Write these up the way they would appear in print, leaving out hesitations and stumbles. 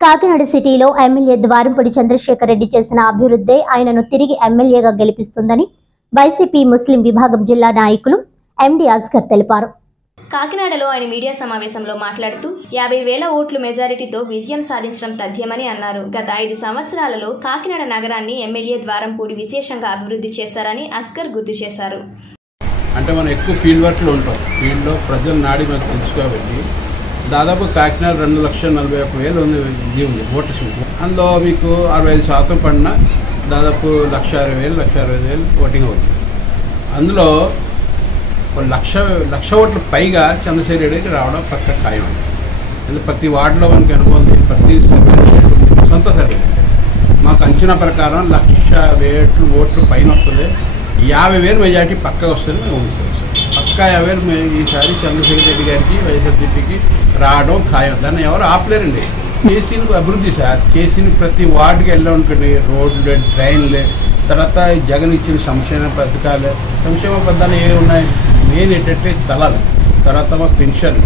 కాకినాడ సిటీలో ఎమ్మెల్యే ద్వారంపూడి చంద్రశేఖర్ రెడ్డి చేసిన అభివృద్ధి ఆయనను తిరిగి ఎమ్మెల్యేగా గెలిపిస్తుందని వైసీపీ ముస్లిం విభాగం జిల్లా నాయకులు ఎండి అస్గర్ తెలిపారు. కాకినాడలో ఆయన మీడియా సమావేశంలో మాట్లాడుతూ 50,000 ఓట్ల మెజారిటీతో విజయం సాధించడం తథ్యమని అన్నారు. గత 5 సంవత్సరాలలో కాకినాడ నగరాన్ని ఎమ్మెల్యే ద్వారంపూడి విశేషంగా అభివృద్ధి చేశారని అస్గర్ గుర్తు చేశారు. అంటే మనం ఎక్కువ ఫీల్డ్ వర్క్లో ఉంటాం. ఫీల్డ్లో ప్రజల నాడి మనకు తెలుసు కాబట్టి దాదాపు కాకినాడ 2,41,000 ఉంది ఓటర్స్. అందులో మీకు 65% పడిన దాదాపు 1,60,000 ఓటింగ్ అవుతుంది. అందులో 1,00,000 ఓట్ల పైగా చంద్రశేఖర్ రెడ్డికి రావడం పక్క ఖాయం. ఎందుకంటే ప్రతి వార్డులో మనకి అనుభవం, ప్రతి సర్వే సొంత సర్వే మాకు అంచనా ప్రకారం 1,00,000 ఓట్లు పైన వస్తుంది. 50,000 మెజార్టీ పక్కగా వస్తుంది. మేము ఊహిస్తాం పక్కా 50,000 ఈసారి చంద్రశేఖర్ రెడ్డి గారికి వైఎస్ఆర్సీపీకి రావడం ఖాయం. దాన్ని ఎవరు ఆపలేరండి. చేసిన అభివృద్ధి సార్, చేసిన ప్రతి వార్డుకి వెళ్ళాం అనుకోండి, రోడ్లు, డ్రైన్లు, తర్వాత జగన్ ఇచ్చిన సంక్షేమ పథకాలు ఏమి ఉన్నాయి, మెయిన్ ఏంటంటే స్థలాలు, తర్వాత మా పెన్షన్,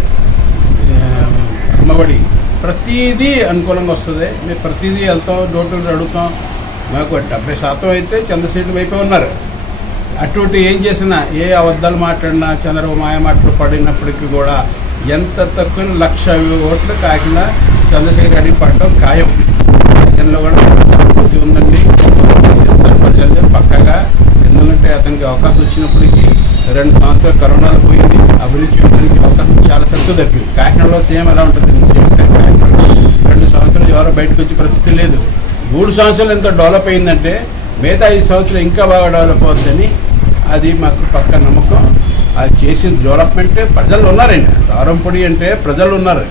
అమ్మఒడి, ప్రతిదీ అనుకూలంగా వస్తుంది. మేము ప్రతిదీ వెళ్తాం, డోర్ టు డోర్ అడుగుతాం. మాకు 70% అయితే చంద్రశేఖర్ వైపే ఉన్నారు. అటువంటి ఏం చేసినా, ఏ అబద్ధాలు మాట్లాడినా, చంద్రబాబు మాయ మాటలు పడినప్పటికీ కూడా ఎంత తక్కువ 1,00,000 ఓట్లు కాకినా చంద్రశేఖర్ రెడ్డి పడటం ఖాయం. జగన్లో కూడా పూర్తి ఉందండి, చేస్తారు ప్రజలు పక్కగా. ఎందుకంటే అతనికి అవకాశం వచ్చినప్పటికీ 2 సంవత్సరాలు కరోనాలో పోయింది. అభివృద్ధి చేయడానికి అవకాశం చాలా తక్కువ దొరికింది. కాకినాడలో సేమ్ ఎలా ఉంటుంది, 2 సంవత్సరాలు ఎవరో బయటకు వచ్చే పరిస్థితి లేదు. 3 సంవత్సరాలు ఎంత డెవలప్ అయిందంటే మిగతా 5 సంవత్సరాలు ఇంకా బాగా డెవలప్ అవుతుందని అది మాకు పక్క నమ్మకం. అది చేసిన డెవలప్మెంటే ప్రజలు ఉన్నారండి. ద్వారంపూడి అంటే ప్రజలు ఉన్నారు.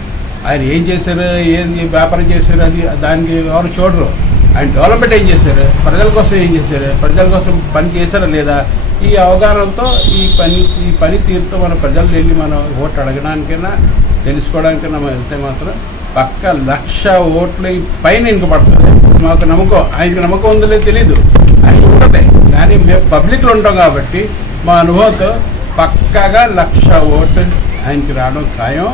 ఆయన ఏం చేశారు, ఏంది వ్యాపారం చేశారు, అది దానికి ఎవరు చూడరు. ఆయన డెవలప్మెంట్ ఏం చేశారు, ప్రజల కోసం ఏం చేశారు, ప్రజల కోసం పని చేశారా లేదా, ఈ అవగాహనతో ఈ పని తీరుతో మన ప్రజలు వెళ్ళి మనం ఓటు అడగడానికైనా తెలుసుకోవడానికైనా వెళ్తే మాత్రం పక్క 1,00,000 ఓట్లు పైన ఇంక పడుతుంది. మాకు నమ్మకం, ఆయనకి నమ్మకం ఉందో లేదో తెలీదు, ఆయనకు ఉంటుంది. కానీ మేము పబ్లిక్లో ఉంటాం కాబట్టి మా అనుభవంతో పక్కాగా 1,00,000 ఓట్లు ఆయనకి రావడం ఖాయం.